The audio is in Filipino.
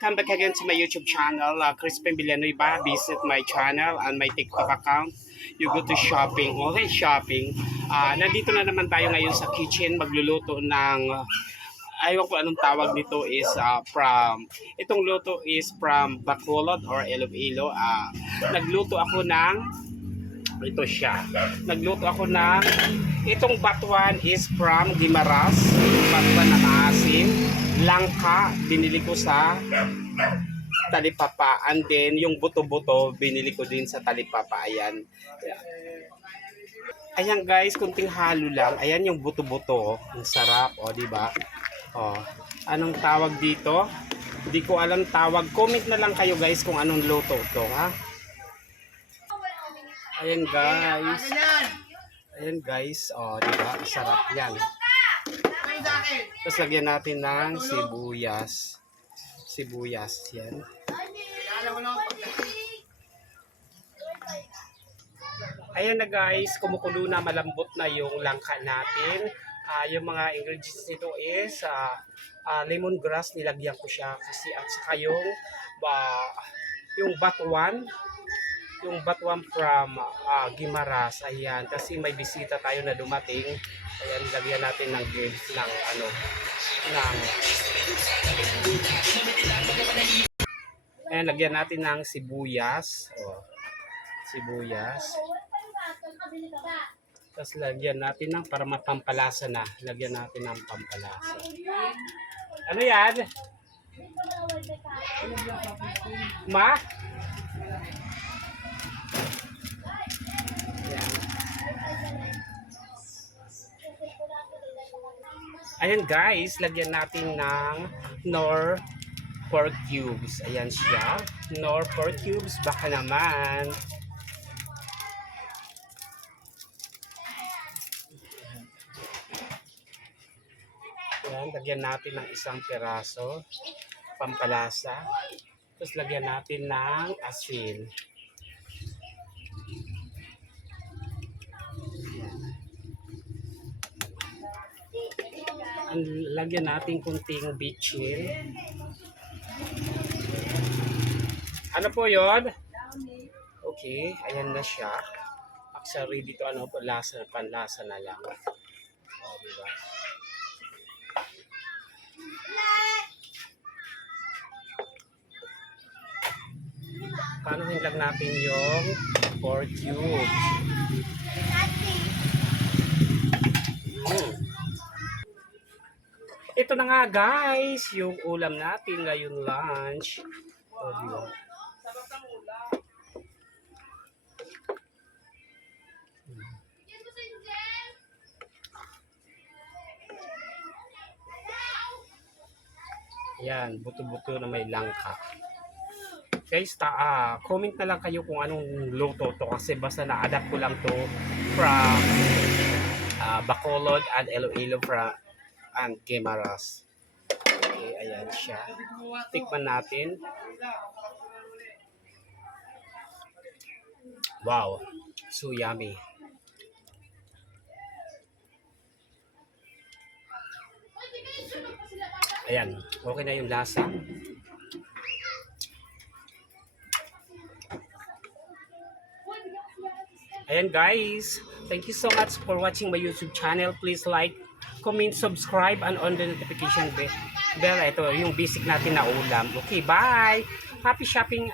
welcome back again to my YouTube channel, Crispin Villanueva. Visit my channel and my TikTok account. You go to shopping. Okay, shopping. Nandito na naman tayo ngayon sa kitchen. Magluluto ng, ayaw ko anong tawag nito is itong luto is from Bacolod or Iloilo. Nagluto ako ng, ito siya. Nagluto ako ng, itong batuan is from Guimaras. Batuan na maasim. Langka, binili ko sa Talipapa. And then, yung buto-buto, binili ko din sa Talipapa. Ayan. Ayan guys, kunting halo lang. Ayan yung buto-buto. Ang sarap, o, diba? O, anong tawag dito? Hindi ko alam tawag. Comment na lang kayo guys kung anong luto to, ha? Ayan guys. Ayan guys, o, diba? Sarap yan. Tapos lagyan natin ng sibuyas. Sibuyas, yan. Ayan na guys, kumukulo na, malambot na yung langka natin. Yung mga ingredients nito is lemongrass, nilagyan ko siya kasi at saka yung batuan. Yung batuan from Guimaras, ayan, kasi may bisita tayo na dumating. Ayan, lagyan natin ng ayan, lagyan natin ng sibuyas. O, sibuyas. Tapos lagyan natin ng, para mapampalasa na, lagyan natin ng pampalasa. Ano yan? Ma? Ayan guys, lagyan natin ng Knorr pork cubes. Ayan siya. Knorr pork cubes, baka naman. Ayan, lagyan natin ng isang piraso. Pampalasa. Tapos lagyan natin ng asin. Lagyan natin kunting bitchin. Ano po yun? Okay, ayan na siya. Actually, dito panlasa na lang. O, diba? Panuhin lang natin yung pork cubes. Ito na nga guys, yung ulam natin ngayon lunch. O, diba? Yan, buto-buto na may langka. Guys, comment na lang kayo kung anong luto to kasi basta na-adapt ko lang to from Bacolod and Iloilo and Guimaras. Okay, ayan siya. Tikman natin. Wow, so yummy. Ayan, okay na yung lasa. Ayan guys, thank you so much for watching my YouTube channel. Please like, comment, subscribe, and on the notification bell. Ito yung basic natin na ulam. Okay, bye! Happy shopping!